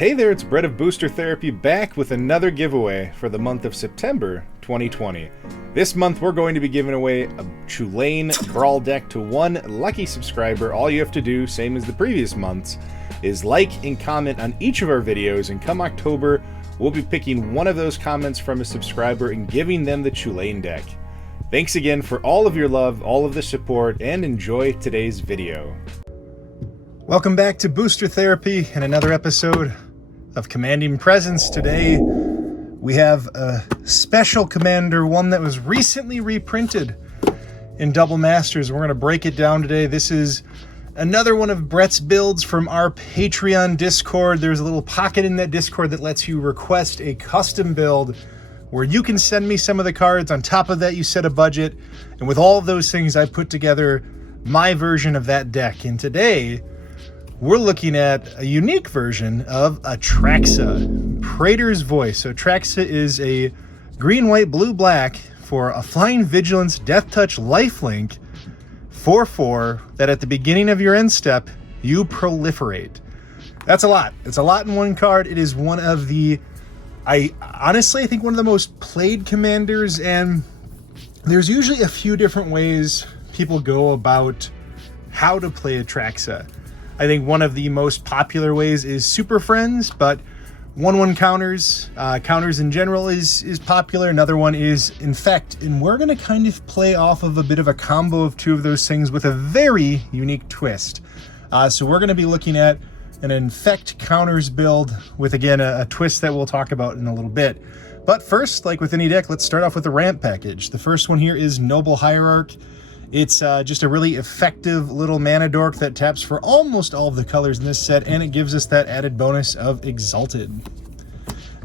Hey there, it's Brett of Booster Therapy back with another giveaway for the month of September 2020. This month we're going to be giving away a Tulane Brawl deck to one lucky subscriber. All you have to do, same as the previous months, is like and comment on each of our videos, and come October we'll be picking one of those comments from a subscriber and giving them the Tulane deck. Thanks again for all of your love, all of the support, and enjoy today's video. Welcome back to Booster Therapy and another episode of Commanding Presence. Today we have a special commander, one that was recently reprinted in Double Masters. We're going to break it down today. This is another one of Brett's builds from our Patreon Discord. There's a little pocket in that Discord that lets you request a custom build where you can send me some of the cards. On top of that, you set a budget, and with all of those things I put together my version of that deck. And today we're looking at a unique version of Atraxa, Praetors Voice. So Atraxa is a green, white, blue, black for a Flying Vigilance, Death Touch, Lifelink, 4/4, that at the beginning of your end step, you proliferate. That's a lot. It's a lot in one card. It is one of the, I think one of the most played commanders, and there's usually a few different ways people go about how to play Atraxa. I think one of the most popular ways is Super Friends, but 1/1 counters, counters in general is popular. Another one is Infect, and we're going to kind of play off of a bit of a combo of two of those things with a very unique twist. So we're going to be looking at an Infect counters build with, again, a twist that we'll talk about in a little bit. But first, like with any deck, let's start off with the ramp package. The first one here is Noble Hierarch. It's just a really effective little mana dork that taps for almost all of the colors in this set, and it gives us that added bonus of Exalted.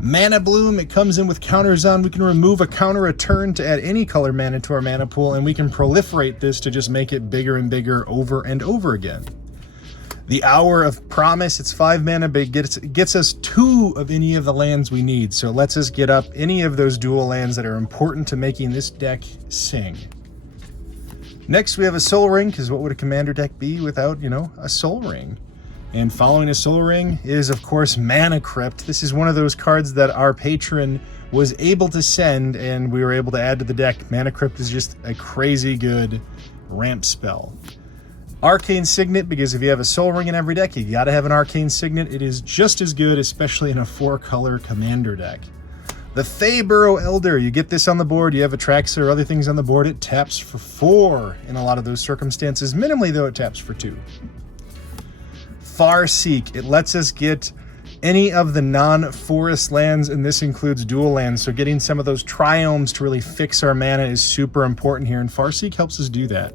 Mana Bloom, it comes in with counters on. We can remove a counter a turn to add any color mana to our mana pool, and we can proliferate this to just make it bigger and bigger over and over again. The Hour of Promise, it's 5 mana, but it gets us 2 of any of the lands we need, so it lets us get up any of those dual lands that are important to making this deck sing. Next, we have a Soul Ring, because what would a commander deck be without, a Soul Ring? And following a Soul Ring is, of course, Mana Crypt. This is one of those cards that our patron was able to send, and we were able to add to the deck. Mana Crypt is just a crazy good ramp spell. Arcane Signet, because if you have a Soul Ring in every deck, you gotta have an Arcane Signet. It is just as good, especially in a 4-color commander deck. The Feyburrow Elder, you get this on the board, you have Atraxa or other things on the board, it taps for 4 in a lot of those circumstances. Minimally, though, it taps for 2. Farseek, it lets us get any of the non-forest lands, and this includes dual lands, so getting some of those triomes to really fix our mana is super important here, and Farseek helps us do that.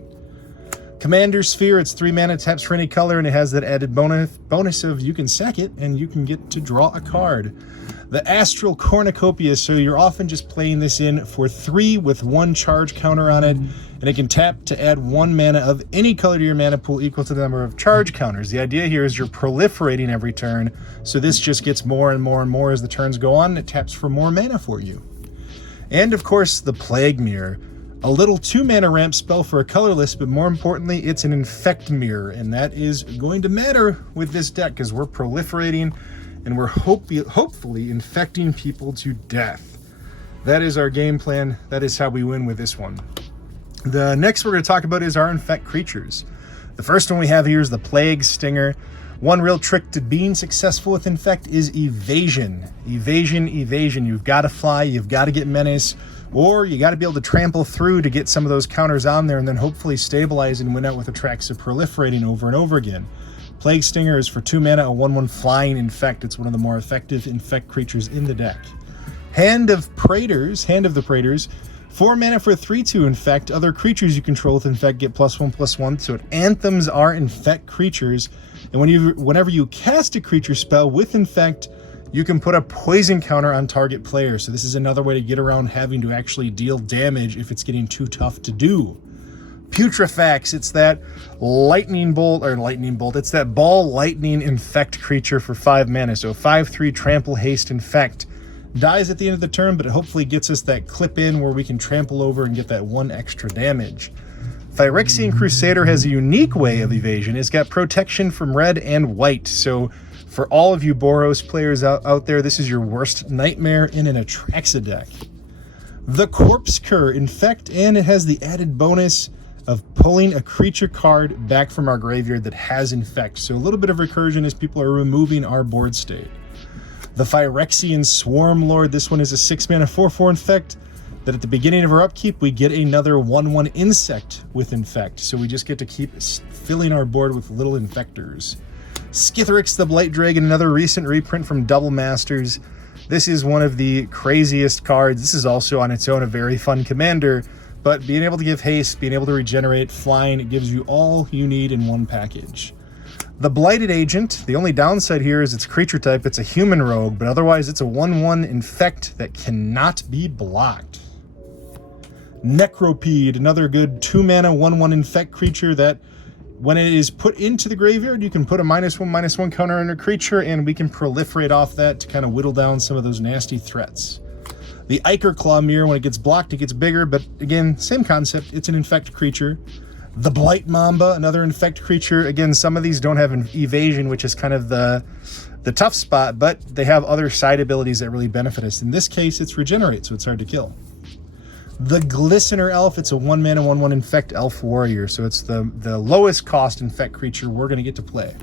Commander Sphere, it's 3 mana, taps for any color, and it has that added bonus of you can sack it, and you can get to draw a card. The Astral Cornucopia, so you're often just playing this in for 3 with 1 charge counter on it, and it can tap to add 1 mana of any color to your mana pool equal to the number of charge counters. The idea here is you're proliferating every turn, so this just gets more and more and more as the turns go on, and it taps for more mana for you. And of course, the Plague Mirror. A little 2-mana ramp spell for a colorless, but more importantly, it's an Infect Mirror, and that is going to matter with this deck because we're proliferating and we're hopefully infecting people to death. That is our game plan. That is how we win with this one. The next we're going to talk about is our Infect Creatures. The first one we have here is the Plague Stinger. One real trick to being successful with Infect is evasion. Evasion. You've got to fly, you've got to get Menace, or you got to be able to trample through to get some of those counters on there and then hopefully stabilize and win out with Atraxa proliferating over and over again. Plague Stinger is for 2 mana, a 1/1 flying Infect. It's one of the more effective Infect creatures in the deck. Hand of the Praetors, 4 mana for a 3/2 Infect. Other creatures you control with Infect get +1/+1, so it anthems our Infect creatures. And whenever you cast a creature spell with Infect, you can put a poison counter on target player. So this is another way to get around having to actually deal damage if it's getting too tough to do. Putrefax, it's that lightning bolt, it's that ball lightning Infect creature for 5 mana. So 5/3 trample haste Infect. Dies at the end of the turn, but it hopefully gets us that clip in where we can trample over and get that 1 extra damage. Phyrexian Crusader has a unique way of evasion. It's got protection from red and white. So For all of you Boros players out there, this is your worst nightmare in an Atraxa deck. The Corpse Cur Infect, and it has the added bonus of pulling a creature card back from our graveyard that has Infect. So a little bit of recursion as people are removing our board state. The Phyrexian Swarm Lord, this one is a 6-mana 4/4 Infect that at the beginning of our upkeep, we get another 1/1 insect with Infect. So we just get to keep filling our board with little Infectors. Skithrix the Blight Dragon, another recent reprint from Double Masters. This is one of the craziest cards. This is also on its own a very fun commander, but being able to give haste, being able to regenerate, flying, it gives you all you need in one package. The Blighted Agent, the only downside here is its creature type. It's a human rogue, but otherwise it's a 1/1 Infect that cannot be blocked. Necropede, another good 2-mana 1/1 Infect creature that when it is put into the graveyard, you can put a -1/-1 counter on a creature, and we can proliferate off that to kind of whittle down some of those nasty threats. The Ichor Claw Mirror, when it gets blocked, it gets bigger, but again, same concept. It's an Infect creature. The Blight Mamba, another Infect creature. Again, some of these don't have evasion, which is kind of the tough spot, but they have other side abilities that really benefit us. In this case, it's Regenerate, so it's hard to kill. The Glistener Elf, it's a 1-mana 1/1 Infect Elf Warrior, so it's the lowest cost Infect creature we're going to get to play.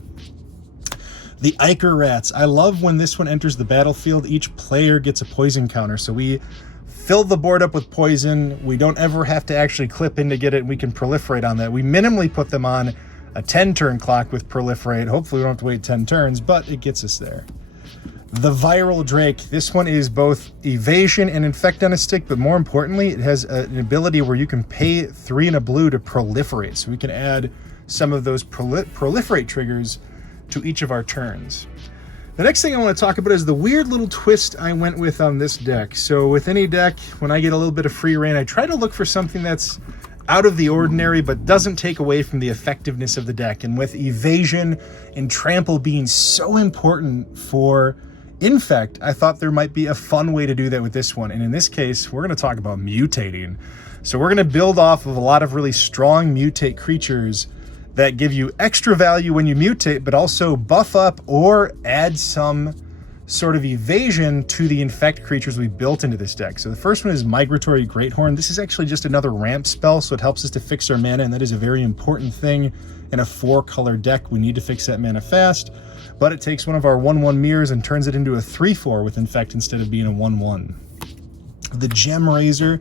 The Ichor Rats, I love when this one enters the battlefield, each player gets a poison counter, so we fill the board up with poison, we don't ever have to actually clip in to get it, and we can proliferate on that. We minimally put them on a 10-turn clock with proliferate, hopefully we don't have to wait 10 turns, but it gets us there. The Viral Drake, this one is both evasion and Infect on a stick, but more importantly, it has an ability where you can pay 3 and a blue to proliferate. So we can add some of those proliferate triggers to each of our turns. The next thing I want to talk about is the weird little twist I went with on this deck. So with any deck, when I get a little bit of free reign, I try to look for something that's out of the ordinary, but doesn't take away from the effectiveness of the deck. And with evasion and trample being so important for Infect, I thought there might be a fun way to do that with this one. And in this case, we're going to talk about mutating. So we're going to build off of a lot of really strong mutate creatures that give you extra value when you mutate, but also buff up or add some sort of evasion to the Infect creatures we built into this deck. So the first one is Migratory Greathorn. This is actually just another ramp spell, so it helps us to fix our mana, and that is a very important thing in a 4-color deck. We need to fix that mana fast. But it takes one of our 1/1 mirrors and turns it into a 3/4 with Infect instead of being a 1/1. The Gem Razor,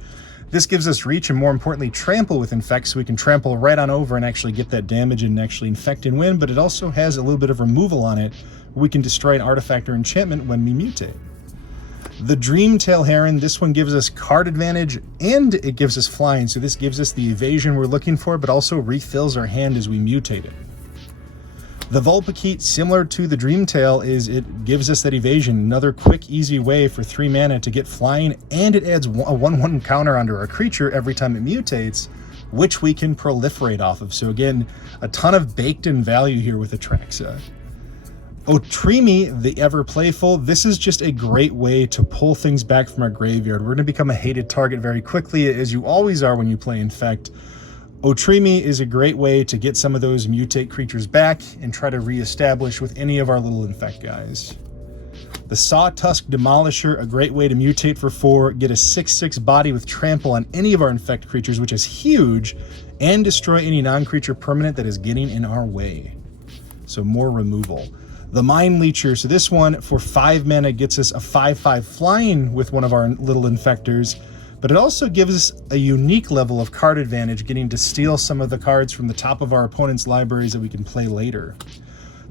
this gives us reach and more importantly trample with Infect, so we can trample right on over and actually get that damage and actually infect and win, but it also has a little bit of removal on it where we can destroy an artifact or enchantment when we mutate. The Dreamtail Heron, this one gives us card advantage and it gives us flying, so this gives us the evasion we're looking for, but also refills our hand as we mutate it. The Vulpikeet, similar to the Dreamtail, is it gives us that evasion, another quick, easy way for 3 mana to get flying, and it adds a 1/1 counter onto our creature every time it mutates, which we can proliferate off of. So again, a ton of baked-in value here with Atraxa. Otrimi, the Ever Playful, this is just a great way to pull things back from our graveyard. We're going to become a hated target very quickly, as you always are when you play Infect. Otrimi is a great way to get some of those mutate creatures back and try to reestablish with any of our little Infect guys. The Sawtusk Demolisher, a great way to mutate for 4, get a 6/6 body with trample on any of our Infect creatures, which is huge, and destroy any non-creature permanent that is getting in our way. So more removal. The Mind Leecher, so this one for 5 mana gets us a 5/5 flying with one of our little Infectors, but it also gives us a unique level of card advantage, getting to steal some of the cards from the top of our opponent's libraries that we can play later.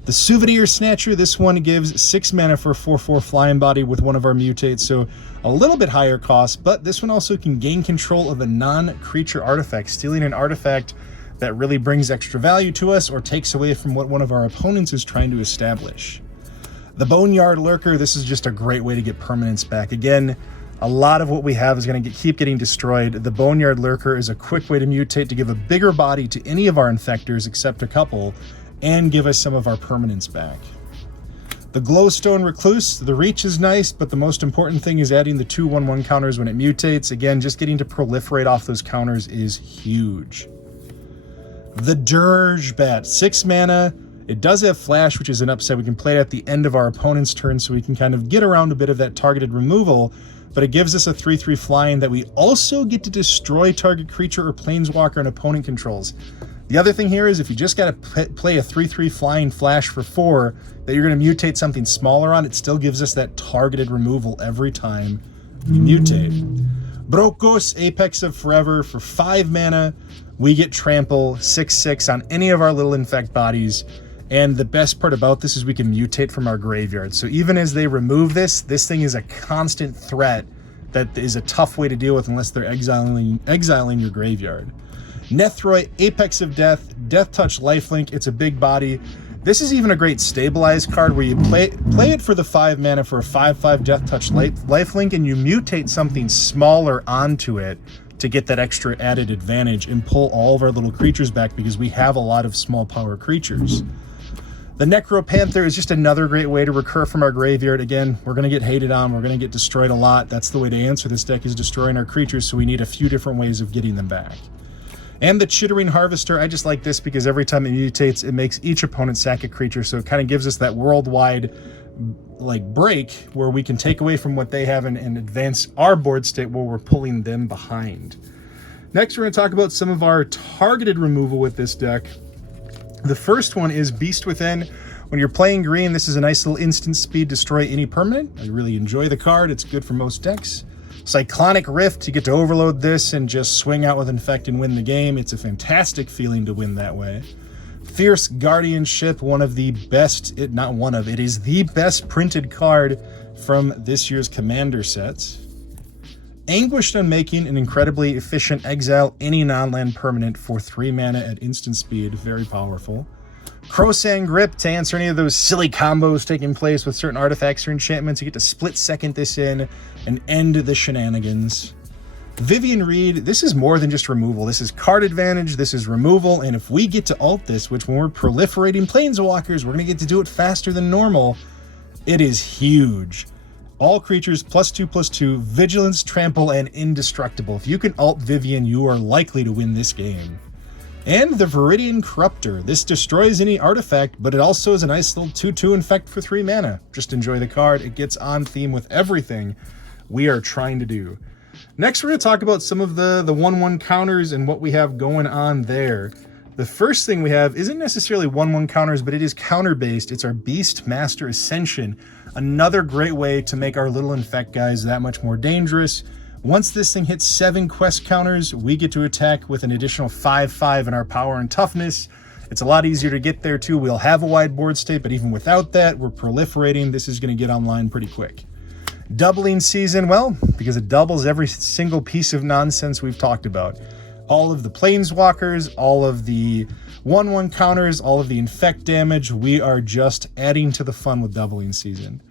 The Souvenir Snatcher, this one gives 6 mana for a 4/4 flying body with one of our mutates, so a little bit higher cost, but this one also can gain control of a non-creature artifact, stealing an artifact that really brings extra value to us or takes away from what one of our opponents is trying to establish. The Boneyard Lurker, this is just a great way to get permanence back. Again, a lot of what we have is going to keep getting destroyed. The Boneyard Lurker is a quick way to mutate to give a bigger body to any of our Infectors except a couple, and give us some of our permanence back. The Glowstone Recluse, the reach is nice, but the most important thing is adding the 2/1/1 counters when it mutates. Again, just getting to proliferate off those counters is huge. The Dirge Bat, 6 mana, It does have flash, which is an upside. We can play it at the end of our opponent's turn, so we can kind of get around a bit of that targeted removal, but it gives us a 3/3 flying that we also get to destroy target creature or planeswalker an opponent controls. The other thing here is if you just got to play a 3/3 flying flash for 4 that you're going to mutate something smaller on, it still gives us that targeted removal every time we mutate. Brokos, Apex of Forever, for 5 mana, we get trample 6/6 on any of our little infect bodies. And the best part about this is we can mutate from our graveyard. So even as they remove this, this thing is a constant threat that is a tough way to deal with unless they're exiling your graveyard. Nethroi, Apex of Death, Death Touch Lifelink. It's a big body. This is even a great stabilized card where you play it for the 5 mana for a 5/5 Death Touch Lifelink, and you mutate something smaller onto it to get that extra added advantage and pull all of our little creatures back because we have a lot of small power creatures. The Necropanther is just another great way to recur from our graveyard. Again, we're going to get hated on. We're going to get destroyed a lot. That's the way to answer this deck, is destroying our creatures, so we need a few different ways of getting them back. And the Chittering Harvester, I just like this because every time it mutates, it makes each opponent sack a creature, so it kind of gives us that worldwide break where we can take away from what they have and advance our board state while we're pulling them behind. Next, we're going to talk about some of our targeted removal with this deck. The first one is Beast Within. When you're playing green, this is a nice little instant speed destroy any permanent. I really enjoy the card. It's good for most decks. Cyclonic Rift, you get to overload this and just swing out with Infect and win the game. It's a fantastic feeling to win that way. Fierce Guardianship, one of the best, it is the best printed card from this year's Commander sets. Anguished Unmaking, an incredibly efficient exile any non-land permanent for 3 mana at instant speed, very powerful. Crowsang Grip, to answer any of those silly combos taking place with certain artifacts or enchantments, you get to split second this in and end the shenanigans. Vivian Reed, this is more than just removal. This is card advantage, this is removal, and if we get to ult this, which when we're proliferating planeswalkers, we're going to get to do it faster than normal, it is huge. All creatures +2/+2, vigilance, trample, and indestructible. If you can ult Vivian, you are likely to win this game. And the Viridian Corruptor. This destroys any artifact, but it also is a nice little 2/2 infect for 3 mana. Just enjoy the card. It gets on theme with everything we are trying to do. Next, we're going to talk about some of the 1/1 counters and what we have going on there. The first thing we have isn't necessarily 1/1 counters, but it is counter-based. It's our Beast Master Ascension. Another great way to make our little infect guys that much more dangerous. Once this thing hits 7 quest counters, we get to attack with an additional 5/5 in our power and toughness. It's a lot easier to get there too. We'll have a wide board state, but even without that, we're proliferating. This is going to get online pretty quick. Doubling Season, well, because it doubles every single piece of nonsense we've talked about. All of the planeswalkers, all of the 1/1 counters, all of the infect damage, we are just adding to the fun with Doubling Season.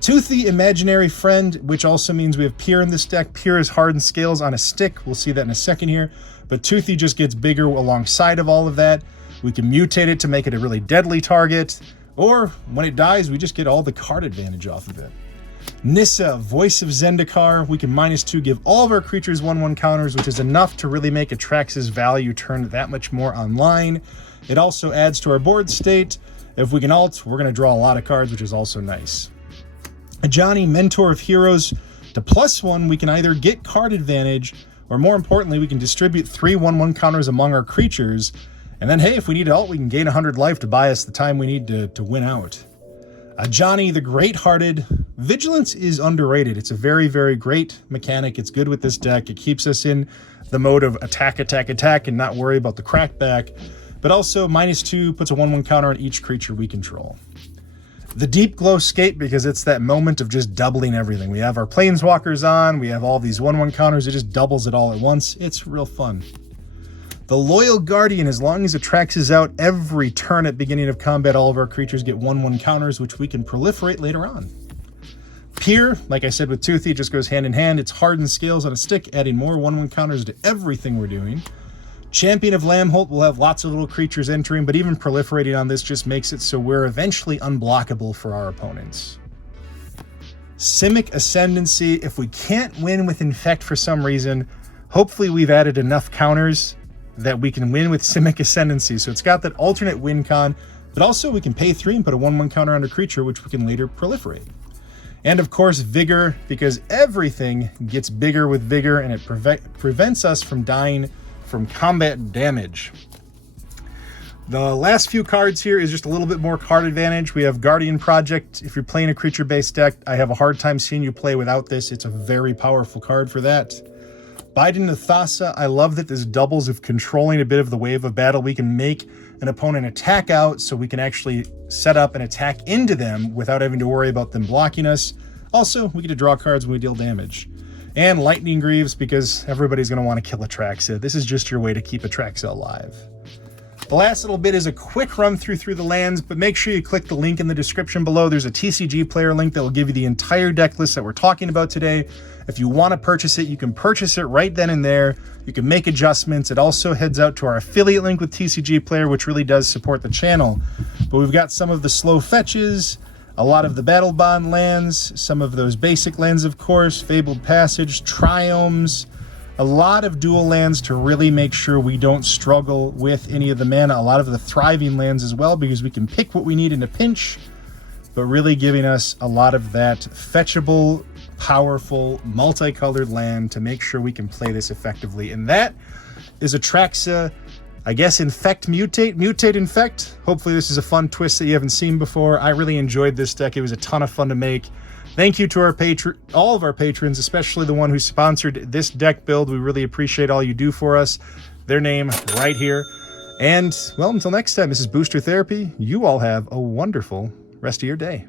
Toothy Imaginary Friend, which also means we have Peer in this deck. Peer is hardened scales on a stick. We'll see that in a second here. But Toothy just gets bigger alongside of all of that. We can mutate it to make it a really deadly target. Or when it dies, we just get all the card advantage off of it. Nissa, Voice of Zendikar. We can -2 give all of our creatures 1/1 counters, which is enough to really make Atraxa's value turn that much more online. It also adds to our board state. If we can ult, we're going to draw a lot of cards, which is also nice. Ajani, Mentor of Heroes. To +1, we can either get card advantage, or more importantly, we can distribute 3 1/1 counters among our creatures. And then, hey, if we need to ult, we can gain 100 life to buy us the time we need to win out. Ajani, the Great-Hearted. Vigilance is underrated. It's a very, very great mechanic. It's good with this deck. It keeps us in the mode of attack, attack, attack, and not worry about the crackback. But also, -2 puts a 1/1 counter on each creature we control. The Deep Glow Scape, because it's that moment of just doubling everything. We have our planeswalkers on, we have all these 1/1 counters, it just doubles it all at once. It's real fun. The Loyal Guardian, as long as it Atraxas out every turn at beginning of combat, all of our creatures get 1/1 counters, which we can proliferate later on. Peer, like I said with Toothy, just goes hand in hand. It's hardened scales on a stick, adding more 1/1 counters to everything we're doing. Champion of Lamholt will have lots of little creatures entering, but even proliferating on this just makes it so we're eventually unblockable for our opponents. Simic Ascendancy, if we can't win with Infect for some reason, hopefully we've added enough counters that we can win with Simic Ascendancy. So it's got that alternate win con, But also we can pay 3 and put a 1/1 counter on a creature, which we can later proliferate. And of course, Vigor, because everything gets bigger with Vigor, and it prevents us from dying from combat damage. The last few cards here is just a little bit more card advantage. We have Guardian Project. If you're playing a creature-based deck, I have a hard time seeing you play without this. It's a very powerful card for that. Biden Thassa, I love that this doubles if controlling a bit of the wave of battle. We can make an opponent attack out, so we can actually set up an attack into them without having to worry about them blocking us. Also, we get to draw cards when we deal damage. And Lightning Greaves, because everybody's going to want to kill Atraxa. This is just your way to keep Atraxa alive. The last little bit is a quick run through the lands, but make sure you click the link in the description below. There's a TCG player link that will give you the entire deck list that we're talking about today. If you want to purchase it, you can purchase it right then and there. You can make adjustments. It also heads out to our affiliate link with TCG Player, which really does support the channel. But we've got some of the slow fetches, a lot of the Battle Bond lands, some of those basic lands, of course, Fabled Passage, Triomes, a lot of dual lands to really make sure we don't struggle with any of the mana. A lot of the thriving lands as well, because we can pick what we need in a pinch, but really giving us a lot of that fetchable, powerful, multicolored land to make sure we can play this effectively. And that is Atraxa, I guess, Infect Mutate Infect. Hopefully this is a fun twist that you haven't seen before. I really enjoyed this deck. It was a ton of fun to make. Thank you to our all of our patrons, especially the one who sponsored this deck build. We really appreciate all you do for us. Their name right here. And, well, until next time, this is Booster Therapy. You all have a wonderful rest of your day.